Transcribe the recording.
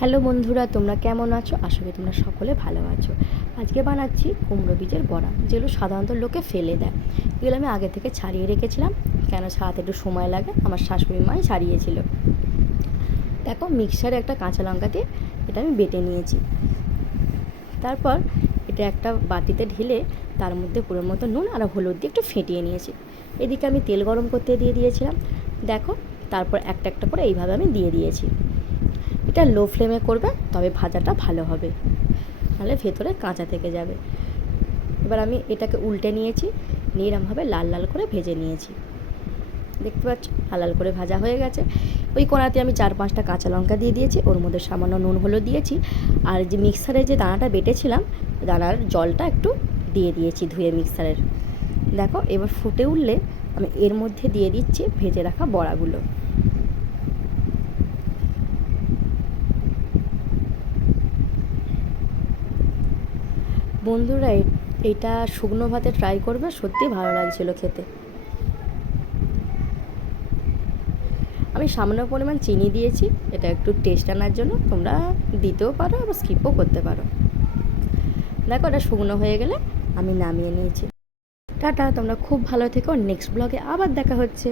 Hello বন্ধুরা, তোমরা কেমন আছো? আশা করি তোমরা সকলে ভালো আছো। আজকে বানাচ্ছি কুমড়ো বীজের বড়া, যেগুলো সাধারণত লোকে ফেলে দেয়। এগুলো আমি আগে থেকে ছাড়িয়ে রেখেছিলাম, কেন ছাড়াতে একটু সময় লাগে, আমার শাশুড়ি মাই ছাড়িয়েছিল। দেখো, মিক্সারে একটা কাঁচা লঙ্কা দিয়ে এটা আমি বেটে নিয়েছি। তারপর এটা একটা বাটিতে ঢেলে তার মধ্যে পুরোর মতো নুন আর হলুদ দিয়ে একটু ফেটিয়ে নিয়েছি। এদিকে আমি তেল গরম করতে দিয়ে দিয়েছিলাম। দেখো, তারপর একটা একটা করে এইভাবে আমি দিয়ে দিয়েছি। এটা লো ফ্লেমে করবে, তবে ভাজাটা ভালো হবে। নাহলে ভেতরে কাঁচা থেকে যাবে। এবার আমি এটাকে উল্টে নিয়েছি, নিয়ে লাল লাল করে ভেজে নিয়েছি। দেখতে পাচ্ছ? লাল লাল করে ভাজা হয়ে গেছে। ওই কোনাতে আমি চার পাঁচটা কাঁচা লঙ্কা দিয়ে দিয়েছি, ওর মধ্যে সামান্য নুন হলুদ দিয়েছি। আর যে মিক্সারে যে দানাটা বেটেছিলাম, দানার জলটা একটু দিয়ে দিয়েছি ধুয়ে মিক্সারের। দেখো, এবার ফুটে উঠলে আমি এর মধ্যে দিয়ে দিচ্ছি ভেজে রাখা বড়াগুলো। বন্ধুরা এটা শুকনো ভাতে ট্রাই করবে, সত্যি ভালো লাগছিল খেতে। আমি সামান্য পরিমাণ চিনি দিয়েছি, এটা একটু টেস্ট আনার জন্য, তোমরা দিতেও পারো আবার স্কিপও করতে পারো। দেখো, এটা শুকনো হয়ে গেলে আমি নামিয়ে নিয়েছি। টাটা, তোমরা খুব ভালো থেকো নেক্সট ব্লগে আবার দেখা হচ্ছে।